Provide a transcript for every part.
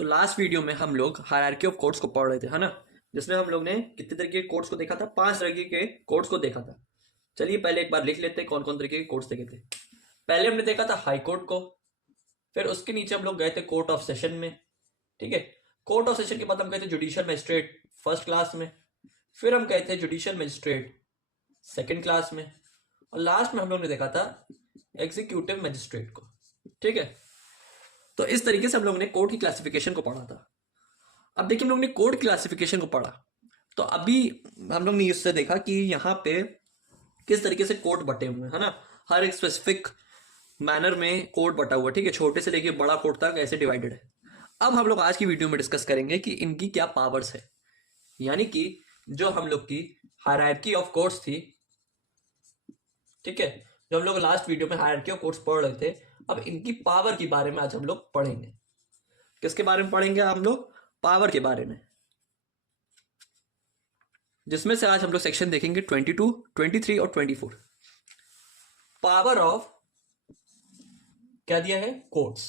तो last video में हम लोग हायरार्की ऑफ कोर्ट्स को पढ़ रहे थे, है ना। जिसमें हम लोग ने कितने तरीके के कोर्ट्स को देखा था, 5 तरीके के कोर्ट्स को देखा था। चलिए पहले एक बार लिख लेते हैं कौन कौन तरीके के कोर्ट्स देखे थे। पहले हमने देखा था हाई कोर्ट को, फिर उसके नीचे हम लोग गए थे कोर्ट ऑफ सेशन में। ठीक है, कोर्ट ऑफ सेशन के बाद हम गए थे जुडिशियल मजिस्ट्रेट फर्स्ट क्लास में, फिर हम गए थे जुडिशियल मजिस्ट्रेट सेकेंड क्लास में, और लास्ट में हम लोग ने देखा था एग्जीक्यूटिव मजिस्ट्रेट को। ठीक है, तो इस तरीके से हम लोग ने कोर्ट की क्लासिफिकेशन को पढ़ा था। अब देखिए हम लोग ने कोर्ट क्लासिफिकेशन को पढ़ा, तो अभी हम लोग ने इससे देखा कि यहाँ पे किस तरीके से कोर्ट बटे हुए हैं, है ना। हर एक स्पेसिफिक मैनर में कोर्ट बटा हुआ है। ठीक है, छोटे से लेके बड़ा कोर्ट तक ऐसे डिवाइडेड है। अब हम लोग आज की वीडियो में डिस्कस करेंगे कि इनकी क्या पावर्स है, यानी कि जो हम लोग की हायरार्की ऑफ कोर्ट्स थी। ठीक है, जो हम लोग लास्ट वीडियो में हायरार्की ऑफ कोर्ट्स पढ़ रहे थे, अब इनकी पावर के बारे में आज हम लोग पढ़ेंगे। किसके बारे में पढ़ेंगे हम लोग? पावर के बारे में, जिसमें से आज हम लोग सेक्शन देखेंगे 22, 23 और 24। पावर ऑफ क्या दिया है? कोर्ट्स।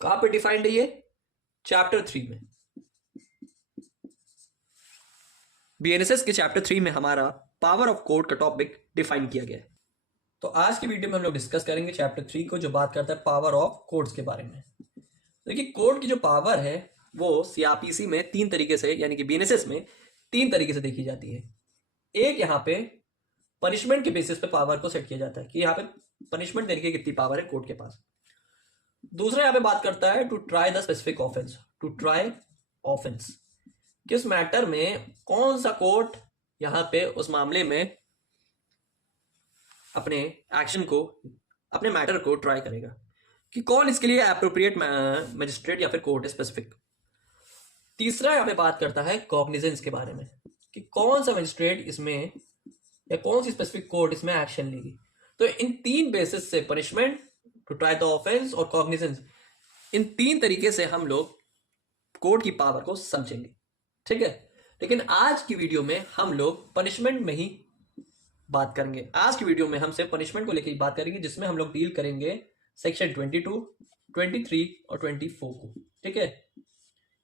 कहां पे डिफाइंड है ये? चैप्टर 3 में। बीएनएसएस के चैप्टर 3 में हमारा पावर ऑफ कोर्ट का टॉपिक डिफाइन किया गया है। तो आज की वीडियो में हम लोग डिस्कस करेंगे चैप्टर 3 को, जो बात करता है पावर ऑफ कोर्ट्स के बारे में। देखिए कोर्ट की जो पावर है वो सीआरपीसी में 3 तरीके से, यानी कि बीएनएसएस में 3 तरीके से देखी जाती है। एक यहाँ पे पनिशमेंट के बेसिस पे पावर को सेट किया जाता है कि यहाँ पे पनिशमेंट देने की कितनी पावर है कोर्ट के पास। दूसरा यहाँ पे बात करता है to try the specific offence, to try offence, किस मैटर में कौन सा कोर्ट यहाँ पे उस मामले में अपने एक्शन को, अपने मैटर को ट्राई करेगा कि कौन इसके लिए अप्रोप्रिएट मजिस्ट्रेट या फिर कोर्ट है स्पेसिफिक। तीसरा यहाँ पे बात करता है कॉग्निजेंस के बारे में कि कौन सा मजिस्ट्रेट इसमें या कौन सी स्पेसिफिक कोर्ट इसमें एक्शन लेगी। तो इन 3 बेसिस से, punishment, to try the offence और कॉग्निजेंस, इन 3 तरीके से हम लोग कोर्ट की पावर को समझेंगे। ठीक है, लेकिन आज की वीडियो में हम लोग पनिशमेंट में ही बात करेंगे। आज की वीडियो में हम सिर्फ पनिशमेंट को लेकर बात करेंगे, जिसमें हम लोग डील करेंगे सेक्शन 22, 23 और 24 को। ठीक है,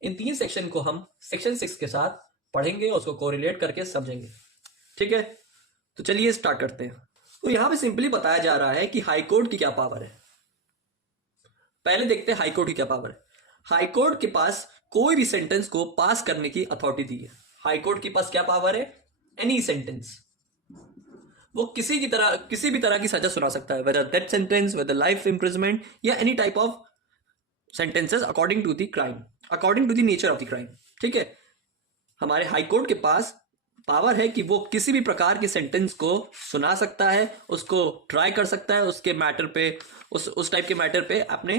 इन 3 सेक्शन को हम सेक्शन 6 के साथ पढ़ेंगे, उसको कोरिलेट करके समझेंगे। ठीक है, तो चलिए स्टार्ट करते हैं। तो यहां पे सिंपली बताया जा रहा है कि हाई कोर्ट की क्या पावर है। पहले देखते हैं हाई कोर्ट की क्या पावर है। हाई कोर्ट के पास कोई भी सेंटेंस को पास करने की अथॉरिटी दी है। हाई कोर्ट के पास क्या पावर है? एनी सेंटेंस, वो किसी भी तरह की सजा सुना सकता है, whether death sentence, whether life imprisonment या any type of sentences according to the crime, according to the nature of the crime. ठीक है, हमारे हाई कोर्ट के पास पावर है कि वो किसी भी प्रकार के सेंटेंस को सुना सकता है, उसको ट्राई कर सकता है, उसके मैटर पे, उस टाइप के मैटर पे अपने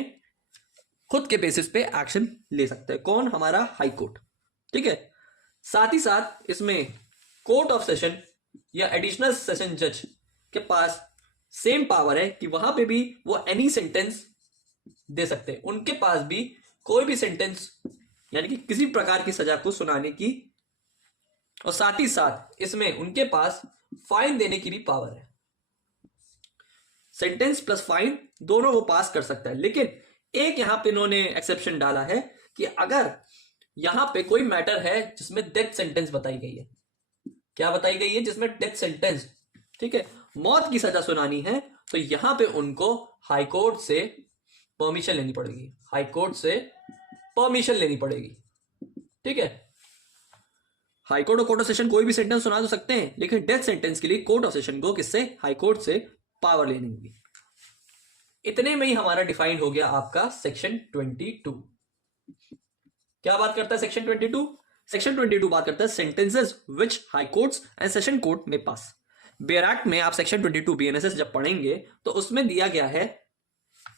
खुद के बेसिस पे एक्शन ले सकता है। कौन? हमारा हाई कोर्ट। ठीक है, साथ ही साथ इसमें कोर्ट ऑफ सेशन या एडिशनल सेशन जज के पास सेम पावर है कि वहां पे भी वो एनी सेंटेंस दे सकते हैं। उनके पास भी कोई भी सेंटेंस, यानी कि किसी प्रकार की सजा को सुनाने की, और साथ ही साथ इसमें उनके पास फाइन देने की भी पावर है। सेंटेंस प्लस फाइन दोनों वो पास कर सकता है। लेकिन एक यहां पे इन्होंने एक्सेप्शन डाला है कि अगर यहां पे कोई मैटर है जिसमें डेथ सेंटेंस बताई गई है। क्या बताई गई है? जिसमें डेथ सेंटेंस, ठीक है, मौत की सजा सुनानी है, तो यहां पे उनको हाई कोर्ट से परमिशन लेनी पड़ेगी। हाई कोर्ट से परमिशन लेनी पड़ेगी। ठीक है, हाई कोर्ट और कोर्ट ऑफ सेशन कोई भी सेंटेंस सुना तो सकते हैं, लेकिन डेथ सेंटेंस के लिए कोर्ट ऑफ सेशन को किससे? हाई कोर्ट से पावर लेनी होगी। इतने में ही हमारा डिफाइन हो गया आपका सेक्शन 22। क्या बात करता है सेक्शन 22? सेक्शन 22 बात करता है sentences which high courts and session court में पास। बेयर एक्ट में आप सेक्शन 22 बीएनएसएस जब पढ़ेंगे तो उसमें दिया गया है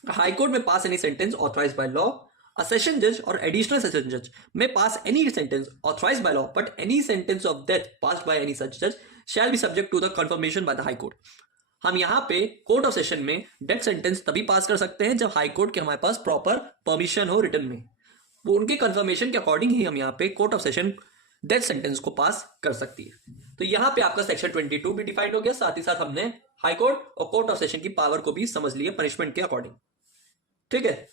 हाई कोर्ट में pass any sentence authorised by law, a session judge or additional session judge may pass any sentence authorized by law, but any sentence of death passed by any such judge shall be subject to the confirmation by the high court. हम यहाँ पे court of session में death sentence तभी पास कर सकते हैं जब high court के हमारे पास प्रॉपर परमिशन हो रिटर्न में। वो उनके कंफर्मेशन के अकॉर्डिंग ही हम यहाँ पे court of session death sentence को पास कर सकती है। तो यहाँ पे आपका सेक्शन 22 भी डिफाइंड हो गया। साथ ही साथ हमने हाई कोर्ट और कोर्ट ऑफ सेशन की पावर को भी समझ लिया पनिशमेंट के अकॉर्डिंग। ठीक है,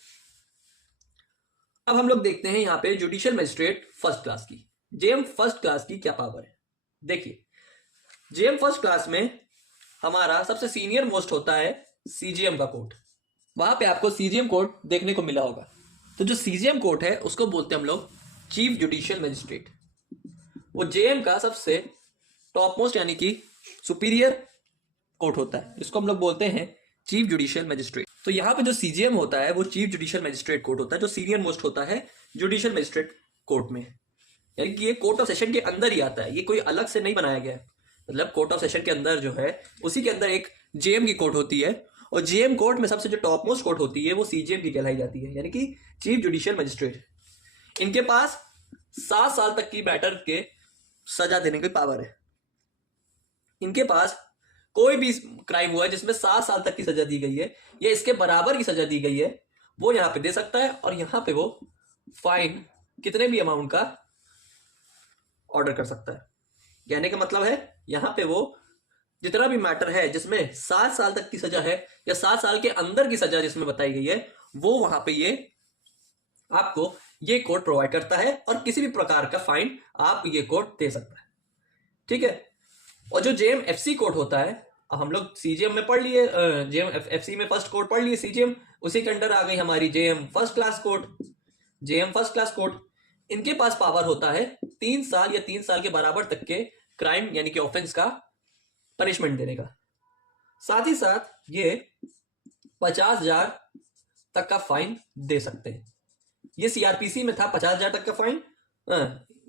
अब हम लोग देखते हैं यहाँ पे जुडिशियल मजिस्ट्रेट फर्स्ट क्लास की, जेएम फर्स्ट क्लास की क्या पावर है। देखिए, जेएम फर्स्ट क्लास में हमारा सबसे सीनियर मोस्ट होता है सीजीएम का कोर्ट। वहां पे आपको सीजीएम कोर्ट देखने को मिला होगा। तो जो सीजीएम कोर्ट है उसको बोलते हैं हम लोग चीफ जुडिशियल मजिस्ट्रेट। वो जेएम का सबसे टॉप मोस्ट यानी कि सुपीरियर कोर्ट होता है, जिसको हम लोग बोलते हैं चीफ जुडिशियल मजिस्ट्रेट। तो यहाँ पे जो सीजीएम होता है वो चीफ जुडिशियल मजिस्ट्रेट कोर्ट होता है, जो सीनियर मोस्ट होता है जुडिशियल मजिस्ट्रेट कोर्ट में। यानी कि ये कोर्ट ऑफ सेशन के अंदर ही आता है, ये कोई अलग से नहीं बनाया गया है। मतलब कोर्ट ऑफ सेशन के अंदर जो है उसी के अंदर एक जेएम की कोर्ट होती है, और जेएम कोर्ट में सबसे जो टॉप मोस्ट कोर्ट होती है वो सीजीएम की कहलाई जाती है, यानी कि चीफ जुडिशियल मजिस्ट्रेट। इनके पास 7 साल तक की मैटर के सजा देने की पावर है। इनके पास कोई भी क्राइम हुआ है जिसमें 7 साल तक की सजा दी गई है या इसके बराबर की सजा दी गई है, वो यहां पे दे सकता है, और यहां पे वो फाइन कितने भी अमाउंट का ऑर्डर कर सकता है। कहने का मतलब है यहां पे वो जितना भी मैटर है जिसमें 7 साल तक की सजा है या 7 साल के अंदर की सजा जिसमें बताई गई है, वो वहां पे ये आपको ये कोर्ट प्रोवाइड करता है, और किसी भी प्रकार का फाइन आप ये कोर्ट दे सकता है। ठीक है। और जो जेएम एफसी कोर्ट होता है, अब हम लोग सीजीएम में पढ़ लिए, जेएम एफसी में फर्स्ट कोर्ट पढ़ लिए सीजीएम, उसी के अंडर आ गई हमारी JM first class court. JM first class court, इनके पास पावर होता है 3 साल या 3 साल के बराबर तक के क्राइम यानी कि ऑफेंस का पनिशमेंट देने का। साथ ही साथ ये 50,000 तक का फाइन दे सकते हैं। ये सीआरपीसी में था 50,000 तक का फाइन,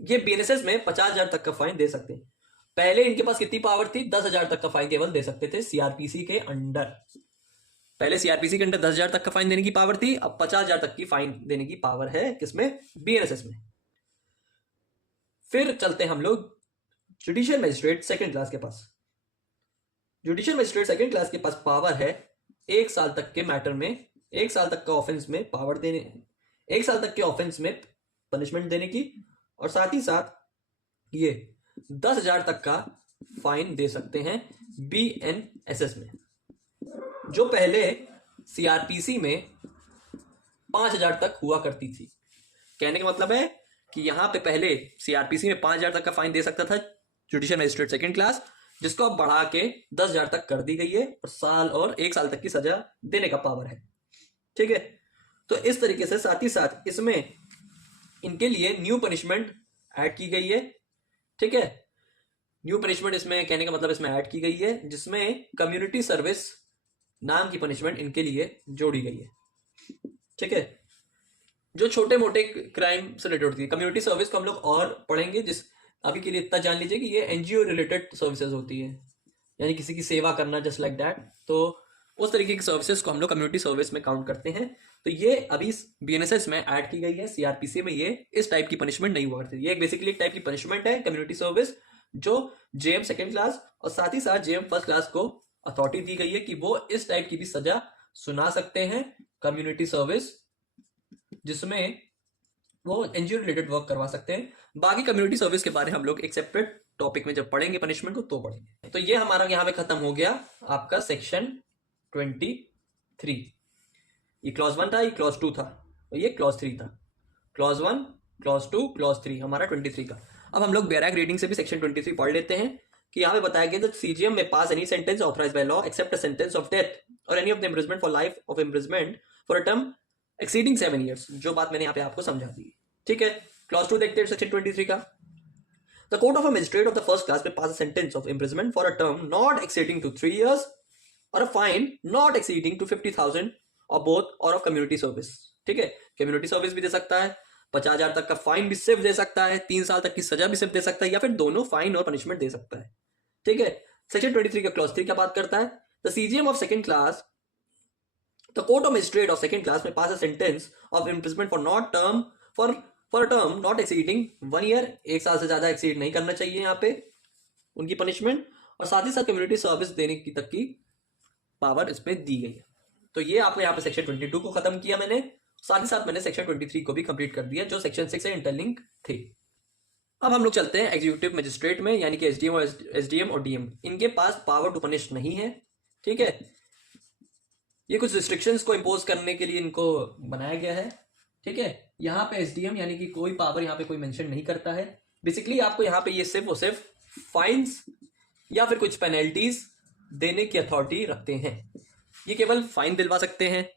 ये बीएनएसएस में 50,000 तक का फाइन दे सकते हैं। पहले इनके पास कितनी पावर थी? 10,000 तक का फाइन केवल दे सकते थे सीआरपीसी के अंडर। पहले सीआरपीसी के अंडर 10,000 तक का फाइन देने की पावर थी, अब 50,000 तक की फाइन देने की पावर है किसमें? बीएनएसएस में। फिर चलते हैं हम लोग जुडिशियल मजिस्ट्रेट सेकंड क्लास के पास। जुडिशियल मजिस्ट्रेट सेकंड क्लास के पास पावर है 1 साल तक के मैटर में, 1 साल तक का ऑफेंस में पावर देने, 1 साल तक के ऑफेंस में पनिशमेंट देने की, और साथ ही साथ ये 10,000 तक का फाइन दे सकते हैं बीएनएसएस में, जो पहले सीआरपीसी में 5,000 तक हुआ करती थी। कहने का मतलब है कि यहां पे पहले सीआरपीसी में 5,000 तक का फाइन दे सकता था जुडिशियल मजिस्ट्रेट सेकंड क्लास, जिसको अब बढ़ा के 10,000 तक कर दी गई है, और साल और 1 साल तक की सजा देने का पावर है। ठीक है। तो इस तरीके से साथ ही साथ इसमें इनके लिए न्यू पनिशमेंट ऐड की गई है। ठीक है। न्यू पनिशमेंट इसमें कहने का मतलब इसमें ऐड की गई है, जिसमें कम्युनिटी सर्विस नाम की पनिशमेंट इनके लिए जोड़ी गई है। ठीक है। जो छोटे मोटे क्राइम से रिलेटेड होती है, कम्युनिटी सर्विस को हम लोग और पढ़ेंगे। जिस अभी के लिए इतना जान लीजिए कि ये एनजीओ रिलेटेड सर्विसेज होती है, यानी किसी की सेवा करना, जस्ट लाइक दैट। तो उस तरीके की सर्विसेज को हम लोग कम्युनिटी सर्विस में काउंट करते हैं। तो ये अभी बीएनएसएस में ऐड की गई है, सीआरपीसी में ये इस टाइप की पनिशमेंट नहीं हुआ करती। ये बेसिकली एक टाइप की पनिशमेंट है कम्युनिटी सर्विस, जो जेएम सेकंड क्लास और साथ ही साथ जेएम फर्स्ट क्लास को अथॉरिटी दी गई है कि वो इस टाइप की भी सजा सुना सकते हैं, कम्युनिटी सर्विस, जिसमें वो एनजीओ रिलेटेड वर्क करवा सकते हैं। बाकी कम्युनिटी सर्विस के बारे में हम लोग एक सेपरेट टॉपिक में जब पढ़ेंगे पनिशमेंट को तो पढ़ेंगे। तो ये हमारा यहाँ पे खत्म हो गया आपका सेक्शन 23। ये क्लॉज 1 था, ये क्लॉज 2 था, और ये क्लॉज 3 था। क्लॉज 1, क्लॉज 2, क्लॉज 3 हमारा 23 का। अब हम लोग बैराक रीडिंग से भी सेक्शन 23 पढ़ लेते हैं कि यहाँ पे बताया गया सीजीएम में pass any sentence authorised by law except a sentence of death और any of the imprisonment for life of imprisonment for a term exceeding 7 years। जो बात मैंने यहाँ पे आपको समझा दी। ठीक है। क्लॉज 2 देखते हैं सेक्शन 23 का। The court of a magistrate of the first class may pass a sentence of imprisonment for a term not exceeding to 3 years or a fine not exceeding to 50,000 or both or of community service। ठीक है। Community service भी दे सकता है, 50,000 तक का fine भी सिर्फ दे सकता है, 3 साल तक की सजा भी सिर्फ दे सकता है, या फिर दोनों फाइन और पनिशमेंट दे सकता है। ठीक है। सेक्शन 23 का क्लॉज 3 क्या बात करता है? The CGM of second class, the court of magistrate of second class may pass a sentence of imprisonment for not term for a term not exceeding 1 year। 1 साल से ज्यादा एक्सीड नहीं करना चाहिए यहाँ पे उनकी पनिशमेंट, और साथ ही साथ कम्युनिटी सर्विस देने की तक की पावर इसमें दी गई है। तो ये आपको यहाँ पे सेक्शन 22 को खत्म किया मैंने, साथ ही साथ मैंने सेक्शन 23 को भी कंप्लीट कर दिया, जो सेक्शन 6 से इंटरलिंक थे। अब हम लोग चलते हैं एग्जीक्यूटिव मजिस्ट्रेट में, यानी कि एसडीएम और डीएम। इनके पास पावर टू पनिश नहीं है। ठीक है। ये कुछ रिस्ट्रिक्शंस को इंपोज करने के लिए इनको बनाया गया है। ठीक है। यहाँ पे एसडीएम यानी कि कोई पावर यहाँ पे कोई मेंशन नहीं करता है। बेसिकली आपको यहाँ पे ये सिर्फ और सिर्फ फाइन्स या फिर कुछ पेनल्टीज देने की अथॉरिटी रखते हैं। ये केवल फाइन दिलवा सकते हैं,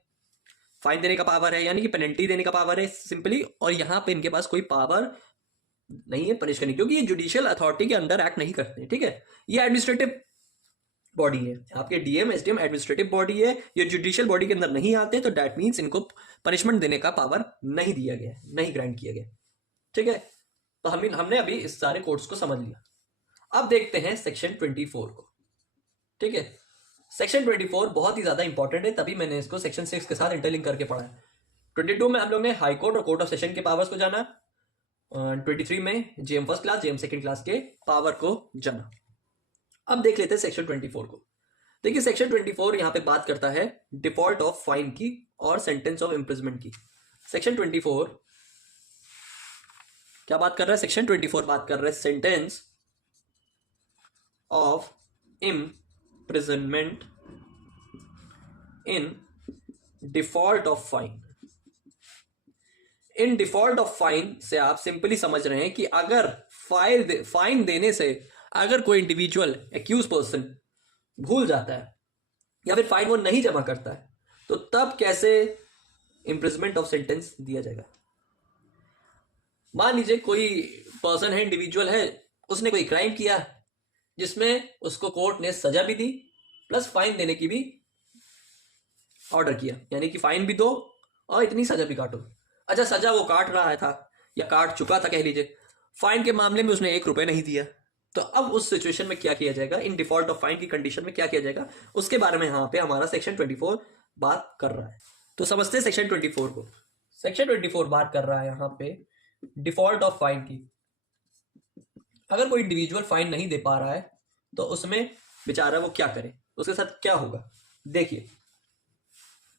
फाइन देने का पावर है, यानी कि पेनल्टी देने का पावर है सिंपली। और यहाँ पे इनके पास कोई पावर नहीं है पनिश करने की, क्योंकि ये जुडिशियल अथॉरिटी के अंडर एक्ट नहीं करते, ठीक है। ये एडमिनिस्ट्रेटिव बॉडी है, आपके डीएम एसडीएम एडमिनिस्ट्रेटिव बॉडी है, ये जुडिशियल बॉडी के अंदर नहीं आते, तो दैट मीन्स इनको पनिशमेंट देने का पावर नहीं दिया गया, नहीं ग्रांट किया गया, ठीक है। तो हमने अभी इस सारे कोड्स को समझ लिया। अब देखते हैं सेक्शन 24 को, ठीक है। सेक्शन 24 बहुत ही ज्यादा इंपॉर्टेंट है, तभी मैंने इसको सेक्शन 6 के साथ इंटरलिंक करके पढ़ा है। 22 में हम लोग ने हाई कोर्ट और कोर्ट ऑफ सेशन के पावर्स को जाना, 23 में JM first class JM second class के पावर को जाना। अब देख लेते हैं सेक्शन 24 को। देखिए सेक्शन 24 यहां पे बात करता है डिफॉल्ट ऑफ फाइन की और सेंटेंस ऑफ इम्प्रिजमेंट की। सेक्शन 24 क्या बात कर रहा है? सेक्शन 24 बात कर रहा है sentence of imprisonment in default of fine. In default of fine से आप सिंपली समझ रहे हैं कि अगर फाइन देने से अगर कोई इंडिविजुअल एक्यूज पर्सन भूल जाता है या फिर फाइन वो नहीं जमा करता है, तो तब कैसे इम्प्रिजमेंट ऑफ सेंटेंस दिया जाएगा। मान लीजिए कोई पर्सन है, इंडिविजुअल है, उसने कोई क्राइम किया जिसमें उसको कोर्ट ने सजा भी दी प्लस फाइन देने की भी ऑर्डर किया, यानी कि फाइन भी दो और इतनी सजा भी काटो। अच्छा, सजा वो काट रहा था या काट चुका था कह लीजिए, फाइन के मामले में उसने 1 रुपए नहीं दिया, तो अब उस सिचुएशन में क्या किया जाएगा, इन डिफॉल्ट ऑफ फाइन की कंडीशन में क्या किया जाएगा, उसके बारे में यहाँ पे हमारा सेक्शन 24 बात कर रहा है। तो समझते हैं सेक्शन 24 को। सेक्शन 24 बात कर रहा है यहाँ पे डिफॉल्ट ऑफ फाइन की। अगर कोई इंडिविजुअल फाइन नहीं दे पा रहा है तो उसमें बेचारा वो क्या करे, उसके साथ क्या होगा। देखिए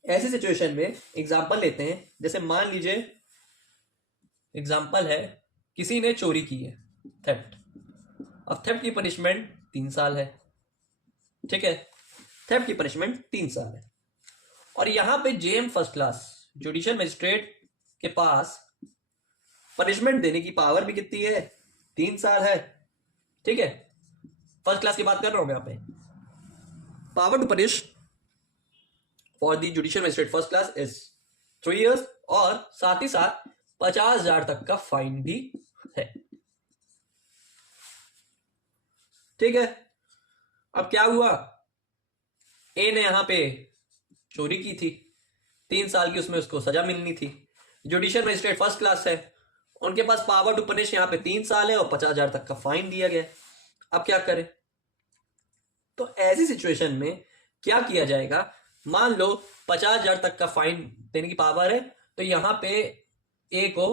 ऐसी सिचुएशन में एग्जाम्पल लेते हैं, जैसे मान लीजिए एग्जाम्पल है किसी ने चोरी की है, थेफ्ट। अब थेफ्ट की पनिशमेंट 3 साल है, ठीक है, थेफ्ट की पनिशमेंट 3 साल है। और यहां पे JM first class judicial magistrate के पास पनिशमेंट देने की पावर भी कितनी है, 3 साल है, ठीक है। फर्स्ट क्लास की बात कर रहा हूं मैं यहां पे। Power to punish for the judicial magistrate first class is 3 years, और साथ ही साथ 50,000 तक का फाइन भी है, ठीक है। अब क्या हुआ, ए ने यहां पे चोरी की थी, 3 साल की उसमें उसको सजा मिलनी थी। जुडिशियल मजिस्ट्रेट फर्स्ट क्लास है, उनके पास पावर टू पनिश यहां पे 3 साल है और 50,000 तक का फाइन दिया गया। अब क्या करें, तो ऐसी सिचुएशन में क्या किया जाएगा, मान लो 50,000 तक का फाइन देने की पावर है, तो यहां पे ए को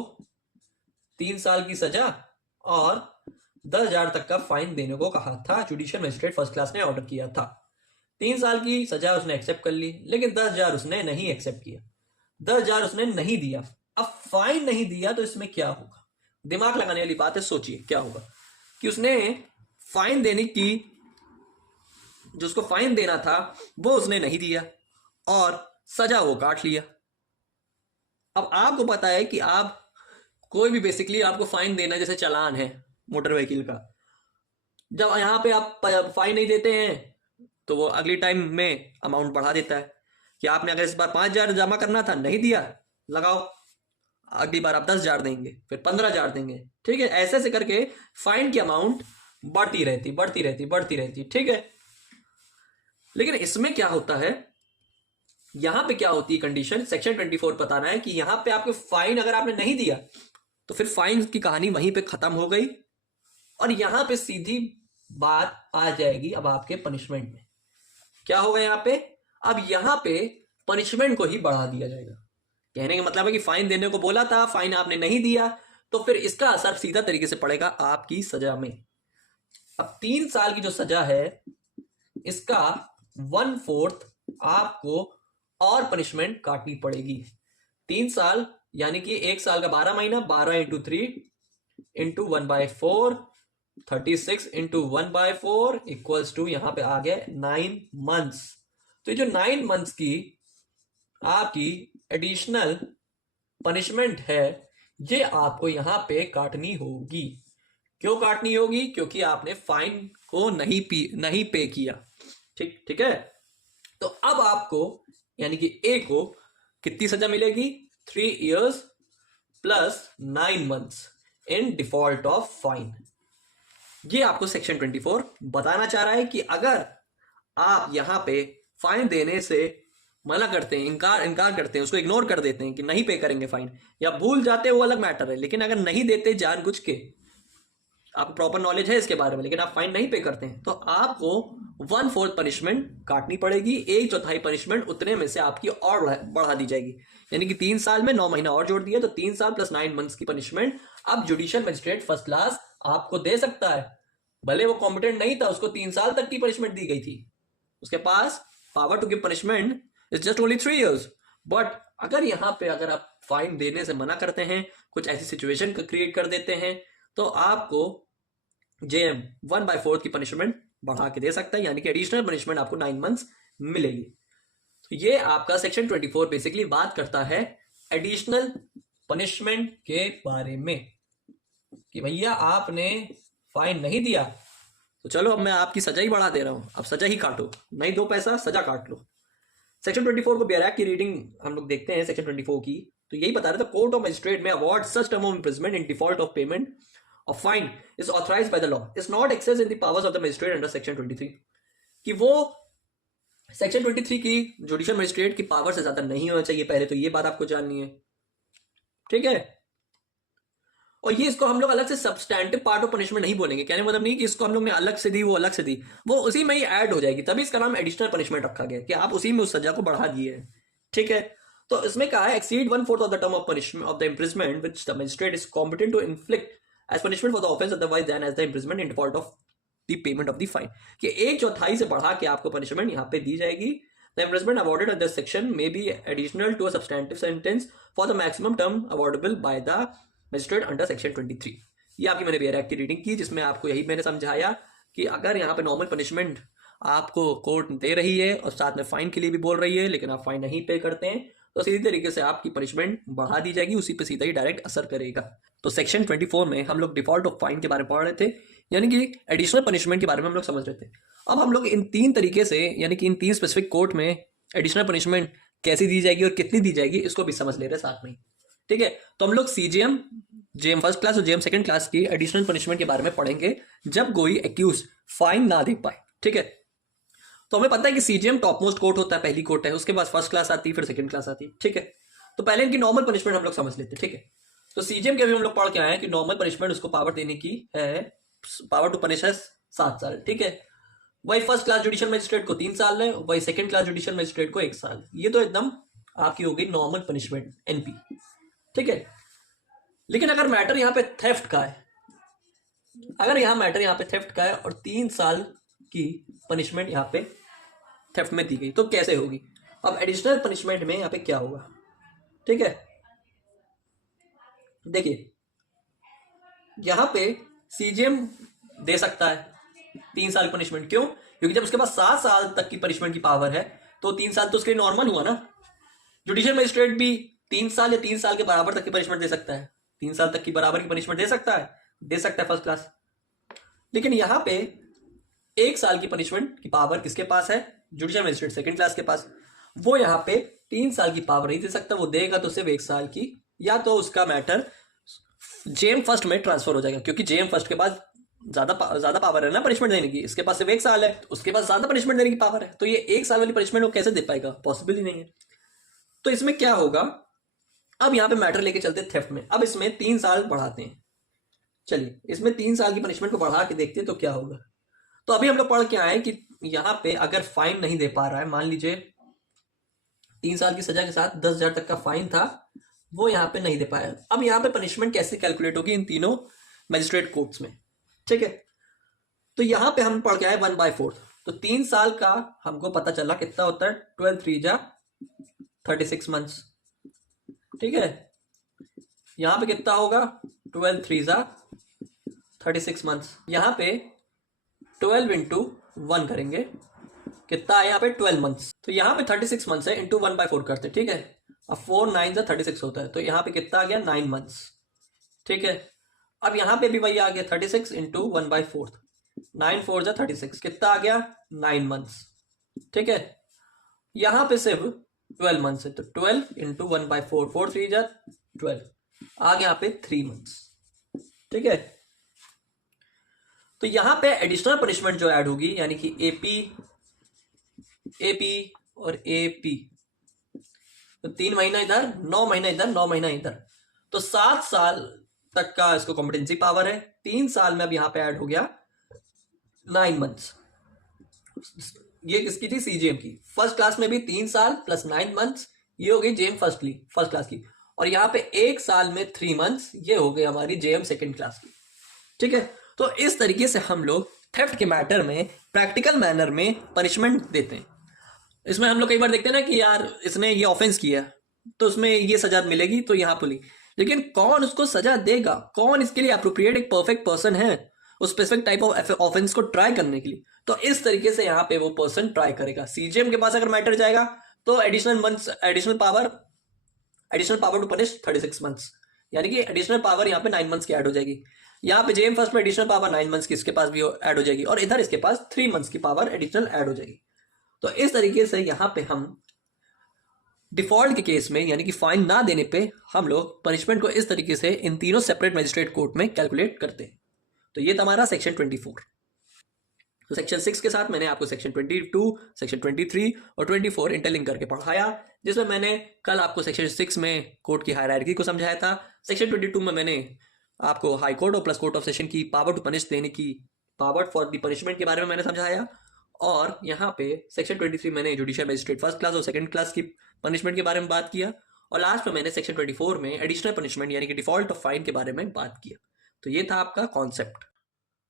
3 साल की सजा और 10,000 तक का फाइन देने को कहा था, जुडिशियल मजिस्ट्रेट फर्स्ट क्लास ने ऑर्डर किया था। 3 साल की सजा उसने एक्सेप्ट कर ली, लेकिन 10,000 उसने नहीं एक्सेप्ट किया, 10,000 उसने नहीं दिया। अब फाइन नहीं दिया तो इसमें क्या होगा, दिमाग लगाने वाली बात है, सोचिए क्या होगा कि उसने फाइन देने की, जो उसको फाइन देना था वो उसने नहीं दिया और सजा वो काट लिया। अब आपको पता है कि आप कोई भी बेसिकली आपको फाइन देना, जैसे चालान है मोटर व्हीकल का, जब यहां पे आप फाइन नहीं देते हैं तो वो अगली टाइम में अमाउंट बढ़ा देता है कि आपने अगर इस बार 5,000 जमा करना था, नहीं दिया, लगाओ अगली बार आप 10,000 देंगे, फिर 15,000 देंगे, ठीक है। ऐसे ऐसे करके फाइन की अमाउंट बढ़ती रहती, ठीक है। लेकिन इसमें क्या होता है, यहां पे क्या होती है कंडीशन, सेक्शन 24 बताना है कि यहां पे आपके फाइन अगर आपने नहीं दिया तो फिर फाइन की कहानी वहीं पे खत्म हो गई, और यहां पे सीधी बात आ जाएगी अब आपके पनिशमेंट में। क्या होगा यहां पे, अब यहां पे पनिशमेंट को ही बढ़ा दिया जाएगा। कहने का मतलब है कि फाइन देने को बोला था, फाइन आपने नहीं दिया, तो फिर इसका असर सीधा तरीके से पड़ेगा आपकी सजा में। अब 3 साल की जो सजा है इसका 1/4 आपको और पनिशमेंट काटनी पड़ेगी। 3 साल यानी कि 1 साल का 12 महीना, 12 × 3 × 1/4, 36 × 1/4 इक्वल्स टू यहां पे आ गया 9 months। तो ये जो 9 months की आपकी एडिशनल पनिशमेंट है ये आपको यहाँ पे काटनी होगी। क्यों काटनी होगी? क्योंकि आपने फाइन को नहीं पे किया। ठीक है। तो अब आपको यानी कि ए को कितनी सजा मिलेगी? 3 years plus 9 months in default of fine. ये आपको सेक्शन 24 बताना चाह रहा है कि अगर आप यहां पे फाइन देने से मना करते हैं, इनकार करते हैं, उसको इग्नोर कर देते हैं कि नहीं पे करेंगे फाइन, या भूल जाते हैं, वो अलग मैटर है, लेकिन अगर नहीं देते जानबूझ के, आपको प्रॉपर नॉलेज है इसके बारे में, लेकिन आप फाइन नहीं पे करते हैं, तो आपको 1/4 पनिशमेंट काटनी पड़ेगी। 1/4 पनिशमेंट उतने में से आपकी और बढ़ा दी जाएगी। यानी कि 3 साल में 9 महीना और जोड़ दिया, तो 3 साल प्लस 9 months की पनिशमेंट अब जुडिशियल मजिस्ट्रेट फर्स्ट क्लास आपको दे सकता है। भले वो कॉम्पिटेंट नहीं था, उसको 3 साल तक की पनिशमेंट दी गई थी, उसके पास power to give punishment is just only 3 years। But अगर यहाँ पे अगर आप फाइन देने से मना करते हैं, कुछ ऐसी सिचुएशन क्रिएट कर देते हैं, तो आपको जेएम 1/4 की पनिशमेंट बढ़ा के दे सकता है, यानी कि एडिशनल पनिशमेंट आपको 9 months मिलेगी। तो ये आपका सेक्शन 24 बेसिकली बात करता है एडिशनल पनिशमेंट के बारे में, कि भैया आपने फाइन नहीं दिया तो चलो अब मैं आपकी सजा ही बढ़ा दे रहा हूं, अब सजा ही काटो, नहीं दो पैसा, सजा काट लो। सेक्शन 24 को बेयर एक्ट की रीडिंग हम लोग देखते हैं सेक्शन 24 की, तो यही बता रहा था, कोर्ट ऑफ मजिस्ट्रेट में award such term of imprisonment in default of payment of fine is authorised by the law, is not excess in the powers of the magistrate under section 23। कि वो section 23 की judicial magistrate की power से ज्यादा नहीं होना चाहिए, पहले तो ये बात आपको जाननी है। ठीक है। और ये इसको हम लोग अलग से सब्सटैंटिव पार्ट ऑफ पनिशमेंट नहीं बोलेंगे, कहने मतलब नहीं कि इसको हम लोग ने अलग से दी, वो अलग से दी, वो उसी में ही ऐड हो जाएगी, तभी इसका नाम एडिशनल पनिशमेंट रखा गया कि आप उसी में उस सजा को बढ़ा दिए हैं। ठीक है। तो इसमें कहा है exceed 1/4 of the term of punishment of the imprisonment which the magistrate is competent to inflict as punishment for the offence otherwise than as the imprisonment in default of the payment of the fine, कि 1/4 से बढ़ा के आपको punishment यहाँ पे दी जाएगी। The imprisonment awarded under this section may be additional to a substantive sentence for the maximum term awardable by the magistrate under section 23। ये आपकी मैंने बेयर एक्ट की रीडिंग की, जिसमें आपको यही मैंने समझाया कि अगर यहाँ पे नॉर्मल पनिशमेंट आपको कोर्ट दे रही है और साथ में फाइन के लिए भी बोल रही है, लेकिन आप फाइन नहीं पे करते हैं, तो सीधी तरीके से आपकी पनिशमेंट बढ़ा दी जाएगी, उसी पे सीधा ही डायरेक्ट असर करेगा। तो सेक्शन 24 में हम लोग डिफॉल्ट ऑफ फाइन के बारे में पढ़ रहे थे, यानी कि एडिशनल पनिशमेंट के बारे में हम लोग समझ रहे थे। अब हम लोग इन 3 तरीके से, यानी कि इन 3 स्पेसिफिक कोर्ट में एडिशनल पनिशमेंट कैसी दी जाएगी और कितनी दी जाएगी, इसको भी समझ ले रहे हैं साथ में। ठीक है। तो हम लोग सीजीएम, जेएम फर्स्ट क्लास और जेएम सेकंड क्लास की एडिशनल पनिशमेंट के बारे में पढ़ेंगे जब कोई एक्यूज फाइन ना दे पाए। ठीक है। तो हमें पता है कि सीजीएम टॉप मोस्ट कोर्ट होता है, पहली कोर्ट है, उसके बाद फर्स्ट क्लास आती है, फिर सेकंड क्लास आती है। ठीक है। तो पहले इनकी नॉर्मल पनिशमेंट हम लोग समझ लेते हैं। ठीक है। तो सीजीएम के भी हम लोग पढ़ के आए हैं कि नॉर्मल पनिशमेंट उसको पावर देने की है, पावर टू पनिश है 7 साल। ठीक है। वही फर्स्ट क्लास जुडिशियल मजिस्ट्रेट को 3 साल है, वही सेकंड क्लास जुडिशियल मजिस्ट्रेट को 1 साल। ये तो एकदम आपकी हो गई नॉर्मल पनिशमेंट, एनपी। ठीक है। लेकिन अगर मैटर यहां पे थेफ्ट का है, अगर यहां मैटर यहां पे थेफ्ट का है और 3 साल की पनिशमेंट यहां पे थेफ्ट में दी गई, तो कैसे होगी? अब एडिशनल पनिशमेंट में यहां पे क्या होगा? ठीक है। देखिए, यहां पे सीजीएम दे सकता है 3 साल पनिशमेंट। क्यों? क्योंकि जब उसके पास 7 साल तक की पनिशमेंट की पावर है, तो 3 साल तो उसके लिए नॉर्मल हुआ ना। जुडिशियल मजिस्ट्रेट भी 3 साल या 3 साल के बराबर तक की पनिशमेंट दे सकता है, 3 साल तक की बराबर की पनिशमेंट दे सकता है फर्स्ट क्लास। लेकिन यहां पे 1 साल की पनिशमेंट की पावर किसके पास है? जुडिशियल मजिस्ट्रेट सेकंड क्लास के पास। वो यहां पे 3 साल की पावर नहीं दे सकता, वो देगा तो सिर्फ 1 साल की, या तो उसका मैटर जेएम फर्स्ट में ट्रांसफर हो जाएगा, क्योंकि जेएम फर्स्ट के पास ज्यादा पावर है ना पनिशमेंट देने की, इसके पास सिर्फ 1 साल है, उसके पास ज्यादा पनिशमेंट देने की पावर है, तो ये 1 साल वाली पनिशमेंट वो कैसे दे पाएगा? पॉसिबल ही नहीं है। तो इसमें क्या होगा, अब यहां पे मैटर लेके चलते थेफ्ट में, अब इसमें 3 साल बढ़ाते हैं। चलिए, इसमें 3 साल की पनिशमेंट को बढ़ा के देखते हैं तो क्या होगा। तो अभी हम लोग पढ़ के आए कि यहां पे अगर फाइन नहीं दे पा रहा है, मान लीजिए 3 साल की सजा के साथ 10,000 तक का फाइन था, वो यहां पे नहीं दे पाया। अब यहां पे पनिशमेंट कैसे कैलकुलेट होगी इन तीनों मजिस्ट्रेट कोर्ट्स में? ठीक है। तो यहां पे हम पढ़ के आए 1/4, तो 3 साल का हमको पता चला कितना होता है, 12 3 जा 36 मंथ्स। ठीक है। यहां पे कितना होगा, 12 3 जा 36 मंथ्स। यहां पे 12 इंटू 1 करेंगे, कितना है यहाँ पे 12 मंथ्स। तो यहाँ पे 36 मंथ्स है, इंटू 1/4 करते। ठीक है। अब 4 9 से 36 होता है, तो यहाँ पे कितना आ गया 9 मंथ्स। ठीक है, अब यहाँ पे भी वही आ गया 36 इंटू 1/4, 9 4 जा 36, कितना आ गया 9 मंथ्स। ठीक है, यहाँ पे सिर्फ 12 मंथ्स है, तो 12 इंटू 1/4, 4 3 जा 12, आ गया यहाँ पे 3 मंथ्स। ठीक है, तो यहाँ पे एडिशनल पनिशमेंट जो ऐड होगी, यानी कि एपी एपी और एपी, तो 3 महीना इधर, 9 महीना इधर, 9 महीना इधर, तो 7 साल तक का इसको कॉम्पिटेंसी पावर है। 3 साल में अब यहाँ पे ऐड हो गया 9 मंथ्स। ये किसकी थी? सीजीएम की। फर्स्ट क्लास में भी 3 साल प्लस 9 मंथ्स, ये हो गई जेएम फर्स्ट क्लास की। और यहाँ पे 1 साल में 3 मंथ्स, ये हो गई हमारी जेएम सेकेंड क्लास की। ठीक है, तो इस तरीके से हम लोग थेफ्ट के मैटर में प्रैक्टिकल मैनर में पनिशमेंट देते हैं। इसमें हम लोग कई बार देखते हैं ना कि यार इसने ये ऑफेंस किया तो उसमें ये सजा मिलेगी, तो यहाँ पुली, लेकिन कौन उसको सजा देगा, कौन इसके लिए अप्रोप्रिएट एक परफेक्ट पर्सन है उस स्पेसिफिक टाइप ऑफ ऑफेंस को ट्राई करने के लिए? तो इस तरीके से यहाँ पे वो पर्सन ट्राई करेगा। सीजीएम के पास अगर मैटर जाएगा तो additional power to punish 36 months, यानी कि एडिशनल पावर यहाँ पे 9 मंथ्स की ऐड हो जाएगी। यहाँ पे जेएम फर्स्ट में एडिशनल पावर 9 मंथ्स की इसके पास भी ऐड हो जाएगी, और इधर इसके पास 3 मंथ्स की पावर एडिशनल ऐड हो जाएगी। तो इस तरीके से यहाँ पे हम डिफॉल्ट के केस में, यानी कि फाइन ना देने पे, हम लोग पनिशमेंट को इस तरीके से इन तीनों सेपरेट मजिस्ट्रेट कोर्ट में कैलकुलेट करते हैं। तो ये था हमारा सेक्शन 24। तो सेक्शन 6 के साथ मैंने आपको सेक्शन 22, सेक्शन 23 और 24 इंटरलिंक करके पढ़ाया, जिसमें मैंने कल आपको सेक्शन 6 में कोर्ट की हायरार्की को समझाया था। सेक्शन 22 में मैंने आपको हाई कोर्ट और प्लस कोर्ट ऑफ सेशन की पावर टू पनिश देने की, पावर फॉर द पनिशमेंट के बारे में मैंने समझाया। और यहाँ पे सेक्शन 23 मैंने जुडिशियल मजिस्ट्रेट फर्स्ट क्लास और सेकंड क्लास की पनिशमेंट के बारे में बात किया, और लास्ट में मैंने सेक्शन 24 में एडिशनल पनिशमेंट यानी कि डिफॉल्ट ऑफ फाइन के बारे में बात किया। तो ये था आपका कॉन्सेप्ट।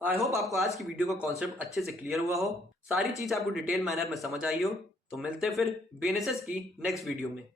आई होप आपको आज की वीडियो का कॉन्सेप्ट अच्छे से क्लियर हुआ हो, सारी चीज आपको डिटेल मैनर में समझ आई हो। तो मिलते हैं फिर बीएनएसएस की नेक्स्ट वीडियो में।